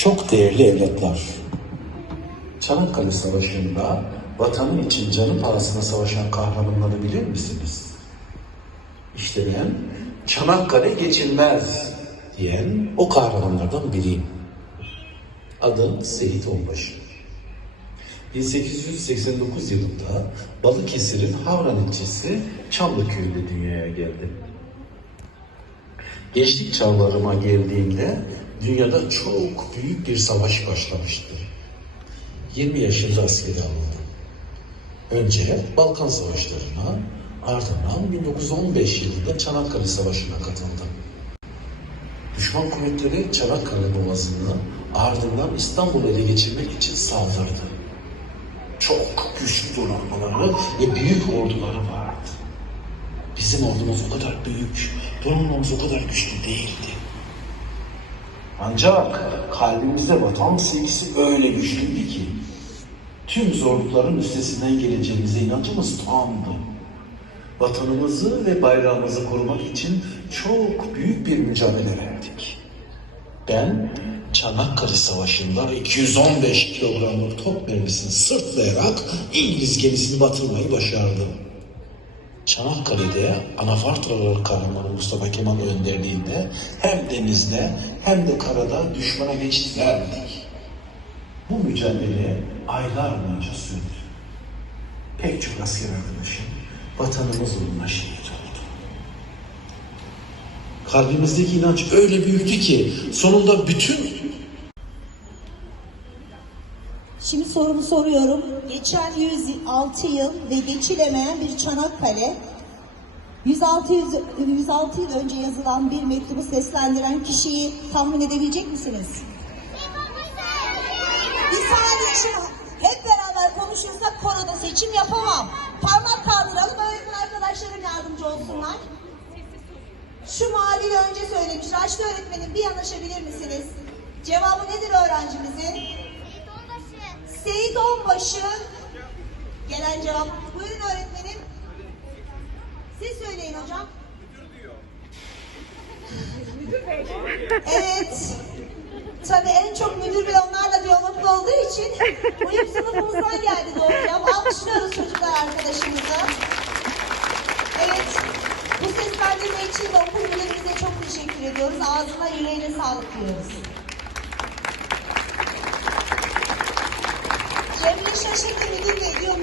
Çok değerli evlatlar. Çanakkale Savaşı'nda vatanı için canı pahasına savaşan kahramanları bilir misiniz? İşte ben Çanakkale geçilmez diyen o kahramanlardan biriyim. Adım Seyit Onbaşı. 1889 yılında Balıkesir'in Havran ilçesi Çamlıköy'de dünyaya geldim. Gençlik çağlarıma geldiğimde dünyada çok büyük bir savaş başlamıştı. 20 yaşında askeri alındım. Önce Balkan Savaşları'na, ardından 1915 yılında Çanakkale Savaşı'na katıldım. Düşman kuvvetleri Çanakkale Boğazı'nı ardından İstanbul'u ele geçirmek için saldırdı. Çok güçlü donanmaları ve büyük orduları vardı. Bizim ordumuz o kadar büyük, donanmamız o kadar güçlü değildi. Ancak kalbimizde vatan sevgisi öyle güçlüydü ki tüm zorlukların üstesinden geleceğimize inancımız tamdı. Vatanımızı ve bayrağımızı korumak için çok büyük bir mücadele verdik. Ben Çanakkale Savaşı'nda 215 kilogramlık top mermisini sırtlayarak İngiliz gemisini batırmayı başardım. Çanakkale'de anafartalar kahramanı Mustafa Kemal önderliğinde hem denizde hem de karada düşmana geçit vermedik. Bu mücadele aylar boyunca sürdü. Pek çok asker arkadaşım vatanımız uğruna şehit oldu. Kalbimizdeki inanç öyle büyüktü ki sonunda bütün Şimdi sorumu soruyorum. Geçen 106 yıl ve geçilemeyen bir Çanakkale, 106, yüz- 106 yıl önce yazılan bir mektubu seslendiren kişiyi tahmin edebilecek misiniz? Bir saniye şimdi hep beraber konuşursak koroda seçim yapamam. Parmak kaldıralım öğretmen arkadaşlarım yardımcı olsunlar. Şu maliyle önce söylemiş. Raşlı öğretmenim bir yanaşabilir misiniz? Cevabı nedir öğrencimizin? Seyit Onbaşı. Gelen cevap. Buyurun öğretmenim. Siz söyleyin hocam. Evet. Tabii en çok müdür bey onlarla diyalogda olduğu için uyum sınıfımızdan geldi doğru cevap. Alkışlıyoruz çocuklar arkadaşımızı. Evet. Bu seslendirme için de okul müdürümüze çok teşekkür ediyoruz. Ağzına yüreğine sağlık diyoruz. Cemile şaşırdı müdür bey diyor.